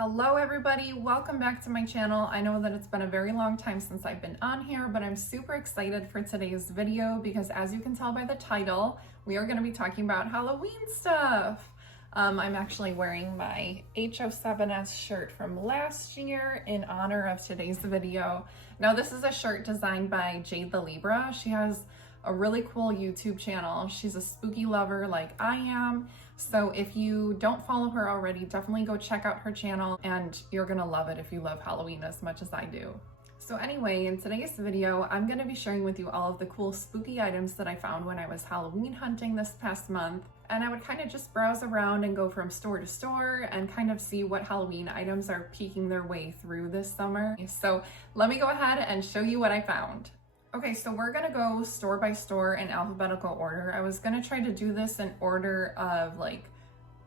Hello everybody, welcome back to my channel. I know that it's been a very long time since I've been on here, but I'm super excited for today's video because as you can tell by the title, we are going to be talking about Halloween stuff. I'm actually wearing my HO7S shirt from last year in honor of today's video. Now this is a shirt designed by Jade the Libra. She has a really cool YouTube channel. She's a spooky lover like I am. So if you don't follow her already, definitely go check out her channel and you're gonna love it if you love Halloween as much as I do. So anyway, in today's video, I'm gonna be sharing with you all of the cool spooky items that I found when I was Halloween hunting this past month. And I would kind of just browse around and go from store to store and kind of see what Halloween items are peeking their way through this summer. So let me go ahead and show you what I found. Okay, so we're gonna go store by store in alphabetical order. I was gonna try to do this in order of like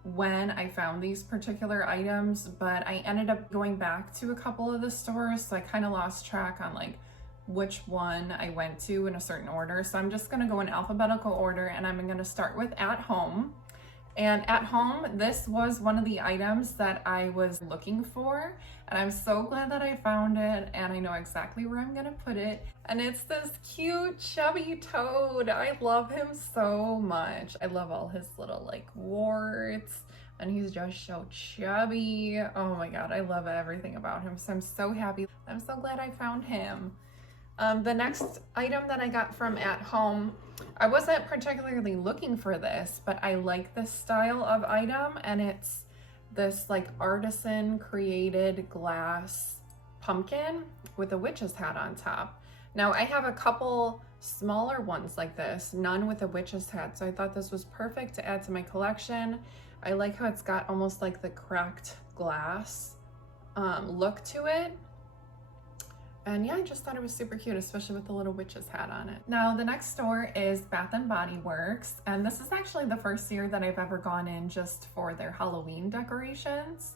when I found these particular items, but I ended up going back to a couple of the stores, so I kind of lost track on like which one I went to in a certain order. So I'm just gonna go in alphabetical order and I'm gonna start with At Home. And At Home, this was one of the items that I was looking for, and I'm so glad that I found it, and I know exactly where I'm gonna put it. And it's this cute chubby toad. I love him so much. I love all his little like warts, and he's just so chubby. Oh my god, I love everything about him. So I'm so happy. I'm so glad I found him. The next item that I got from At Home, I wasn't particularly looking for this, but I like this style of item, and it's this like artisan created glass pumpkin with a witch's hat on top. Now I have a couple smaller ones like this, none with a witch's hat, so I thought this was perfect to add to my collection. I like how it's got almost like the cracked glass look to it. And yeah, I just thought it was super cute, especially with the little witch's hat on it. Now, the next store is Bath & Body Works, and this is actually the first year that I've ever gone in just for their Halloween decorations.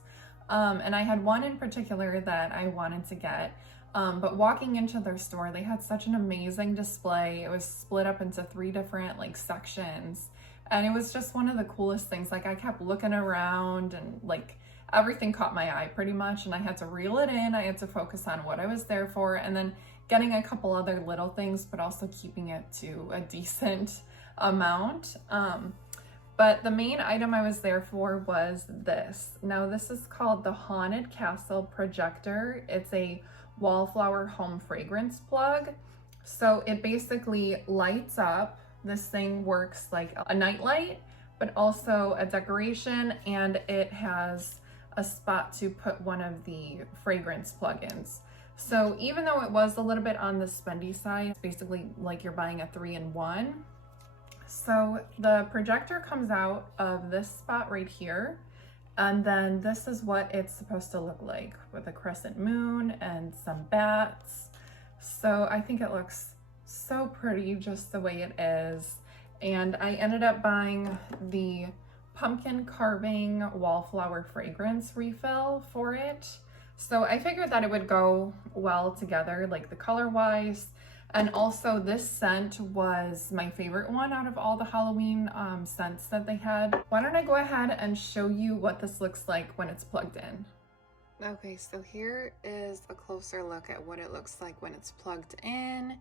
And I had one in particular that I wanted to get, but walking into their store, they had such an amazing display. It was split up into 3 different like sections, and it was just one of the coolest things. Like I kept looking around and like everything caught my eye pretty much, and I had to reel it in. I had to focus on what I was there for, and then getting a couple other little things, but also keeping it to a decent amount. But the main item I was there for was this. Now this is called the Haunted Castle Projector. It's a wallflower home fragrance plug. So it basically lights up. This thing works like a nightlight, but also a decoration, and it has a spot to put one of the fragrance plugins. So even though it was a little bit on the spendy side, it's basically like you're buying a 3-in-1. So the projector comes out of this spot right here, and then this is what it's supposed to look like with a crescent moon and some bats. So I think it looks so pretty just the way it is. And I ended up buying the pumpkin carving wallflower fragrance refill for it. So I figured that it would go well together, like the color wise. And also this scent was my favorite one out of all the Halloween scents that they had. Why don't I go ahead and show you what this looks like when it's plugged in. Okay, so here is a closer look at what it looks like when it's plugged in.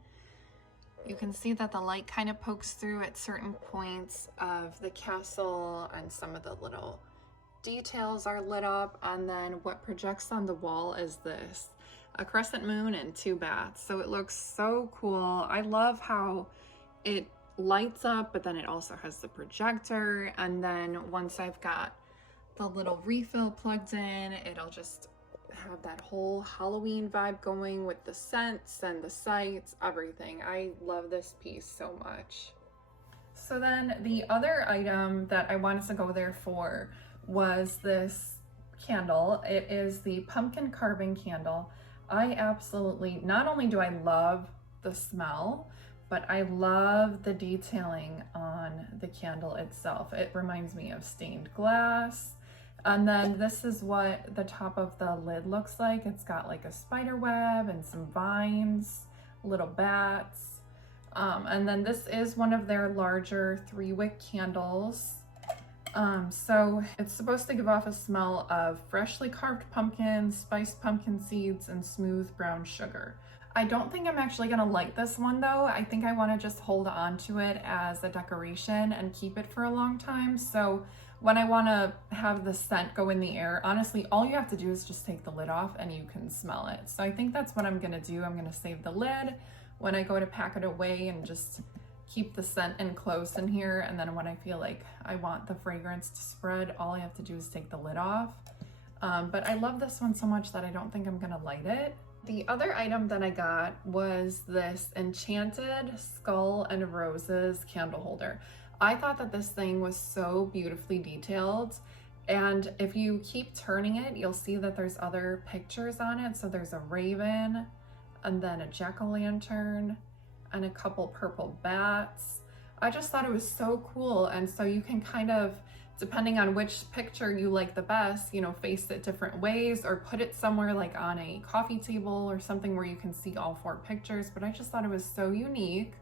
You can see that the light kind of pokes through at certain points of the castle, and some of the little details are lit up. And then what projects on the wall is this, a crescent moon and 2 bats. So it looks so cool. I love how it lights up, but then it also has the projector. And then once I've got the little refill plugged in, it'll just have that whole Halloween vibe going with the scents and the sights, everything. I love this piece so much. So then the other item that I wanted to go there for was this candle. It is the pumpkin carving candle. I absolutely, not only do I love the smell, but I love the detailing on the candle itself. It reminds me of stained glass. And then this is what the top of the lid looks like. It's got like a spider web and some vines, little bats. And then this is one of their larger 3-wick candles. So it's supposed to give off a smell of freshly carved pumpkins, spiced pumpkin seeds, and smooth brown sugar. I don't think I'm actually gonna light this one though. I think I wanna just hold on to it as a decoration and keep it for a long time. So when I wanna have the scent go in the air, honestly, all you have to do is just take the lid off and you can smell it. So I think that's what I'm gonna do. I'm gonna save the lid when I go to pack it away and just keep the scent enclosed in here. And then when I feel like I want the fragrance to spread, all I have to do is take the lid off. But I love this one so much that I don't think I'm gonna light it. The other item that I got was this Enchanted Skull and Roses candle holder. I thought that this thing was so beautifully detailed. And if you keep turning it, you'll see that there's other pictures on it. So there's a raven and then a jack-o'-lantern and a couple purple bats. I just thought it was so cool. And so you can kind of, depending on which picture you like the best, you know, face it different ways or put it somewhere like on a coffee table or something where you can see all 4 pictures. But I just thought it was so unique.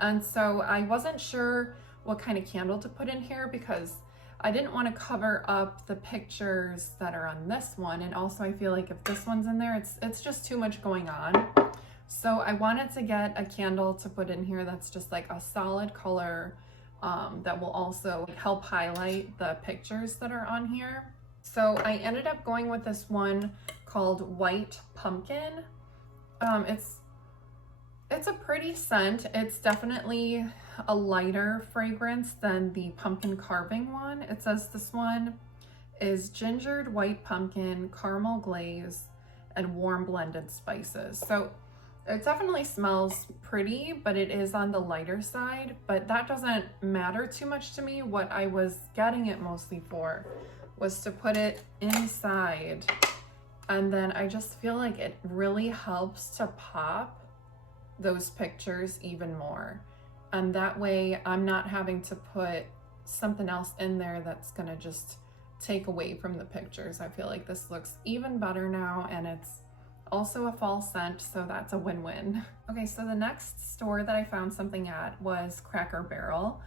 And so I wasn't sure what kind of candle to put in here because I didn't want to cover up the pictures that are on this one. And also I feel like if this one's in there, it's just too much going on. So I wanted to get a candle to put in here that's just like a solid color that will also help highlight the pictures that are on here. So I ended up going with this one called White Pumpkin. It's a pretty scent. It's definitely a lighter fragrance than the pumpkin carving one. It says this one is gingered white pumpkin, caramel glaze, and warm blended spices. So it definitely smells pretty, but it is on the lighter side, but that doesn't matter too much to me. What I was getting it mostly for was to put it inside. And then I just feel like it really helps to pop those pictures even more. And that way I'm not having to put something else in there that's gonna just take away from the pictures. I feel like this looks even better now, and it's also a fall scent, so that's a win-win. Okay, so the next store that I found something at was Cracker Barrel.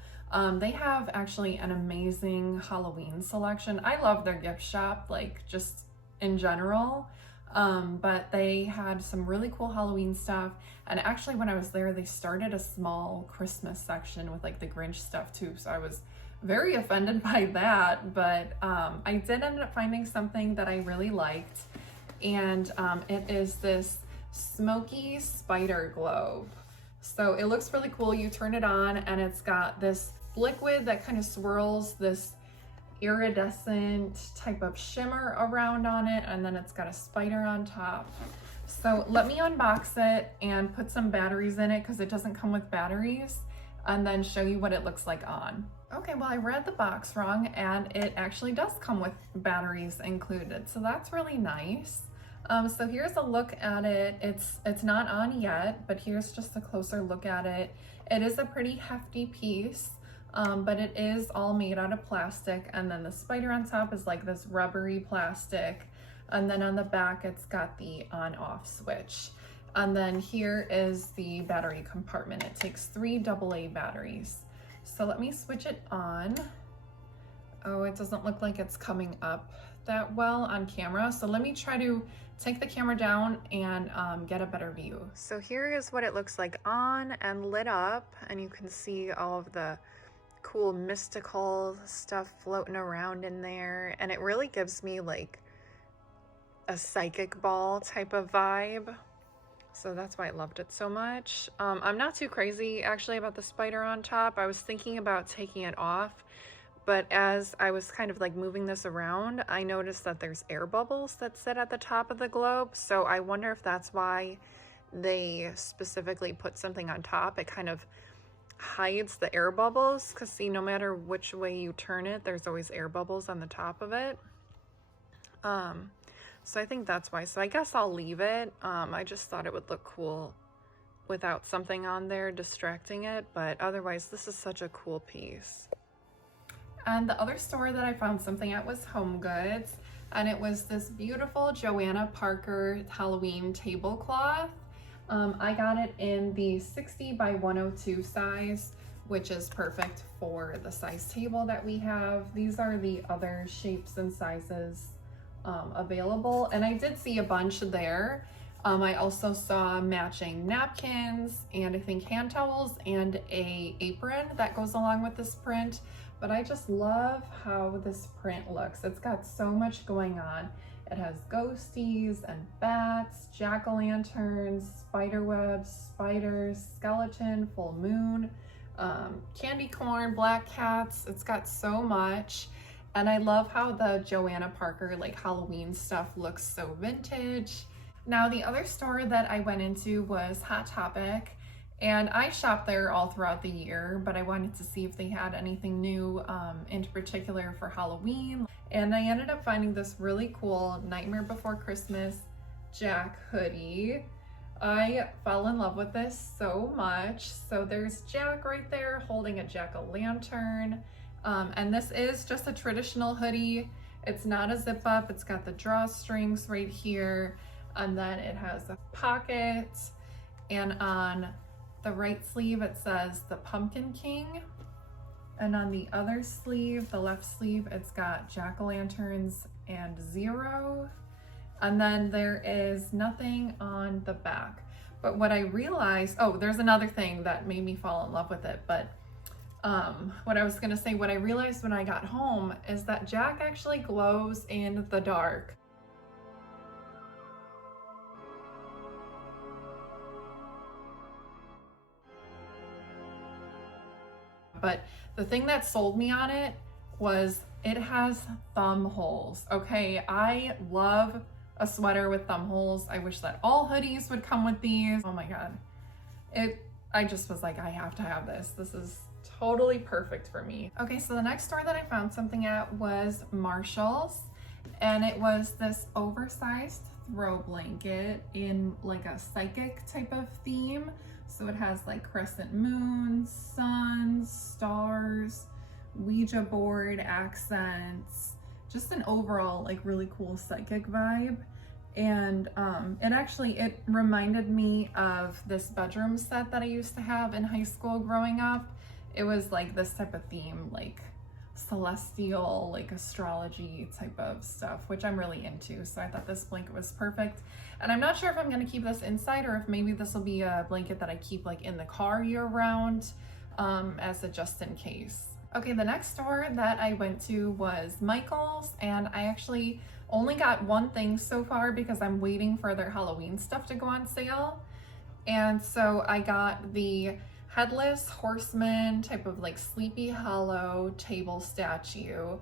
They have actually an amazing Halloween selection. I love their gift shop, like just in general, but they had some really cool Halloween stuff. And actually when I was there, they started a small Christmas section with like the Grinch stuff too. So I was very offended by that, but I did end up finding something that I really liked. And it is this smoky spider globe. So it looks really cool. You turn it on and it's got this liquid that kind of swirls this iridescent type of shimmer around on it, and then it's got a spider on top. So let me unbox it and put some batteries in it because it doesn't come with batteries, and then show you what it looks like on. Okay, well I read the box wrong and it actually does come with batteries included, so that's really nice. So here's a look at it. It's not on yet, but here's just a closer look at it. It is a pretty hefty piece, but it is all made out of plastic, and then the spider on top is like this rubbery plastic, and then on the back it's got the on-off switch. And then here is the battery compartment. It takes 3 AA batteries. So let me switch it on. Oh, it doesn't look like it's coming up that well on camera. So let me try to take the camera down and get a better view. So here is what it looks like on and lit up, and you can see all of the cool mystical stuff floating around in there, and it really gives me like a psychic ball type of vibe. So that's why I loved it so much. I'm not too crazy actually about the spider on top. I was thinking about taking it off, but as I was kind of like moving this around, I noticed that there's air bubbles that sit at the top of the globe. So I wonder if that's why they specifically put something on top. It kind of hides the air bubbles, because see, no matter which way you turn it, there's always air bubbles on the top of it. So I think that's why. So I guess I'll leave it. I just thought it would look cool without something on there distracting it, but otherwise this is such a cool piece. And the other store that I found something at was HomeGoods, and it was this beautiful Joanna Parker Halloween tablecloth. I got it in the 60 by 102 size, which is perfect for the size table that we have. These are the other shapes and sizes available, and I did see a bunch there. I also saw matching napkins and I think hand towels and a apron that goes along with this print. But I just love how this print looks. It's got so much going on. It has ghosties and bats, jack-o'-lanterns, spider webs, spiders, skeleton, full moon, candy corn, black cats. It's got so much. And I love how the Joanna Parker like Halloween stuff looks so vintage. Now the other store that I went into was Hot Topic, and I shop there all throughout the year, but I wanted to see if they had anything new in particular for Halloween. And I ended up finding this really cool Nightmare Before Christmas Jack hoodie. I fell in love with this so much. So there's Jack right there holding a jack-o'-lantern. And this is just a traditional hoodie. It's not a zip up. It's got the drawstrings right here. And then it has a pocket. And on the right sleeve, it says the Pumpkin King. And on the other sleeve, the left sleeve, it's got jack-o'-lanterns and 0. And then there is nothing on the back. But what I realized, oh, there's another thing that made me fall in love with it. But what I was gonna say, what I realized when I got home is that Jack actually glows in the dark. But the thing that sold me on it was it has thumb holes. Okay, I love a sweater with thumb holes. I wish that all hoodies would come with these. Oh my God. I just was like, I have to have this. This is totally perfect for me. Okay, so the next store that I found something at was Marshall's, and it was this oversized throw blanket in like a psychic type of theme. So it has like crescent moons, suns, stars, Ouija board accents, just an overall like really cool psychic vibe. And it reminded me of this bedroom set that I used to have in high school growing up. It was like this type of theme, like celestial, like astrology type of stuff, which I'm really into. So I thought this blanket was perfect. And I'm not sure if I'm gonna keep this inside or if maybe this will be a blanket that I keep like in the car year round as a just in case. Okay, the next store that I went to was Michael's, and I actually only got one thing so far because I'm waiting for their Halloween stuff to go on sale. And so I got the Headless Horseman type of like Sleepy Hollow table statue,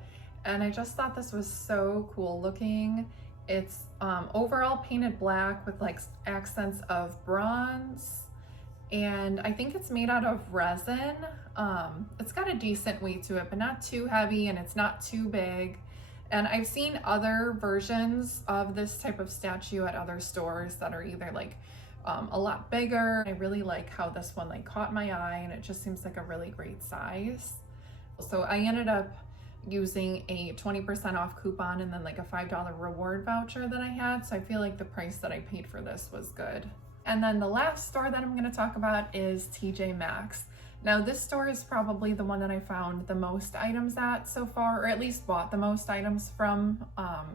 and I just thought this was so cool looking. It's overall painted black with like accents of bronze, and I think it's made out of resin. It's got a decent weight to it, but not too heavy, and it's not too big. And I've seen other versions of this type of statue at other stores that are either like a lot bigger. I really like how this one like caught my eye, and it just seems like a really great size. So I ended up using a 20% off coupon and then like a $5 reward voucher that I had. So I feel like the price that I paid for this was good. And then the last store that I'm going to talk about is TJ Maxx. Now this store is probably the one that I found the most items at so far, or at least bought the most items from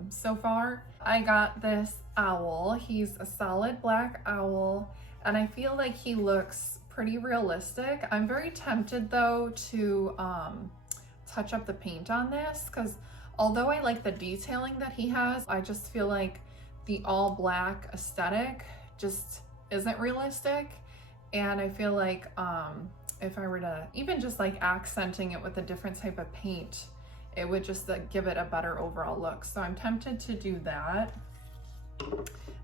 so far. I got this owl. He's a solid black owl, and I feel like he looks pretty realistic. I'm very tempted though to touch up the paint on this, because although I like the detailing that he has, I just feel like the all black aesthetic just isn't realistic. And I feel like if I were to even just like accenting it with a different type of paint, it would just give it a better overall look. So I'm tempted to do that.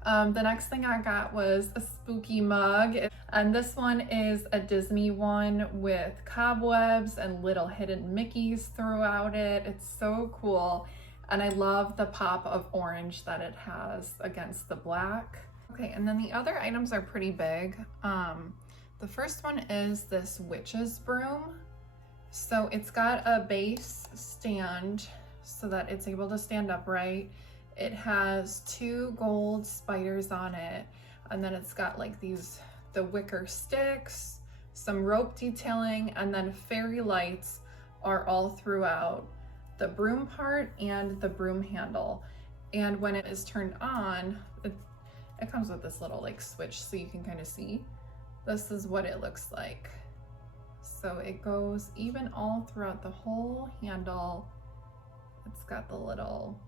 The next thing I got was a spooky mug, and this one is a Disney one with cobwebs and little hidden Mickeys throughout it. It's so cool, and I love the pop of orange that it has against the black. Okay, and then the other items are pretty big. The first one is this witch's broom. So it's got a base stand so that it's able to stand upright. It has 2 gold spiders on it, and then it's got like the wicker sticks, some rope detailing, and then fairy lights are all throughout the broom part and the broom handle. And when it is turned on, it comes with this little like switch so you can kind of see. This is what it looks like. So it goes even all throughout the whole handle. It's got the little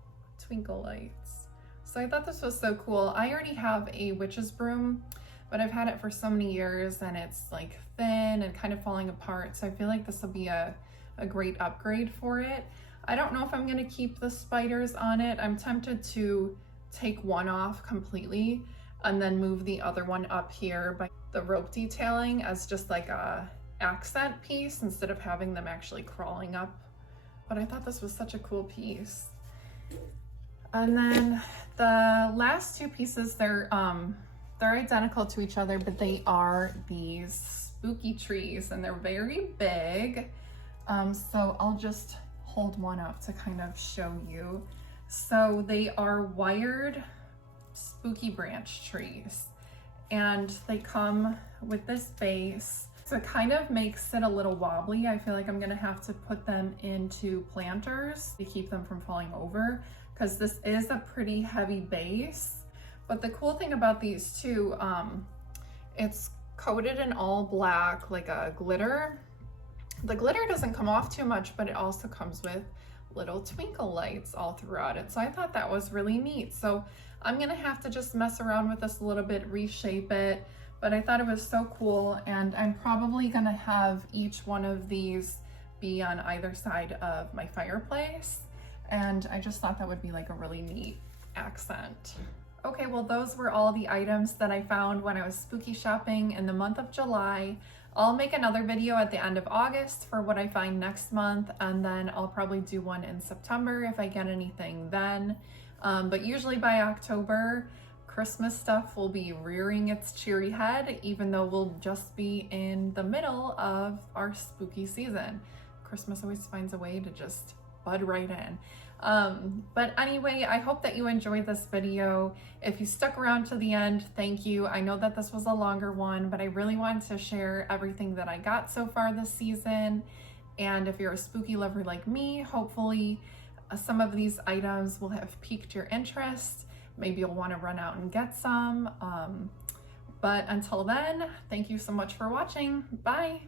twinkle lights. So I thought this was so cool. I already have a witch's broom, but I've had it for so many years and it's like thin and kind of falling apart. So I feel like this will be a great upgrade for it. I don't know if I'm gonna keep the spiders on it. I'm tempted to take one off completely and then move the other one up here by the rope detailing as just like a accent piece instead of having them actually crawling up. But I thought this was such a cool piece. And then the last two pieces, they're identical to each other, but they are these spooky trees and they're very big. So I'll just hold one up to kind of show you. So they are wired spooky branch trees and they come with this base. So it kind of makes it a little wobbly. I feel like I'm gonna have to put them into planters to keep them from falling over because this is a pretty heavy base. But the cool thing about these two, it's coated in all black, like a glitter. The glitter doesn't come off too much, but it also comes with little twinkle lights all throughout it. So I thought that was really neat. So I'm gonna have to just mess around with this a little bit, reshape it, but I thought it was so cool. And I'm probably gonna have each one of these be on either side of my fireplace. And I just thought that would be like a really neat accent. Okay, well, those were all the items that I found when I was spooky shopping in the month of July. I'll make another video at the end of August for what I find next month, and then I'll probably do one in September if I get anything then. But usually by October, Christmas stuff will be rearing its cheery head, even though we'll just be in the middle of our spooky season. Christmas always finds a way to just bud right in. But anyway, I hope that you enjoyed this video. If you stuck around to the end, thank you. I know that this was a longer one, but I really wanted to share everything that I got so far this season. And if you're a spooky lover like me, hopefully some of these items will have piqued your interest. Maybe you'll want to run out and get some. But until then, thank you so much for watching. Bye.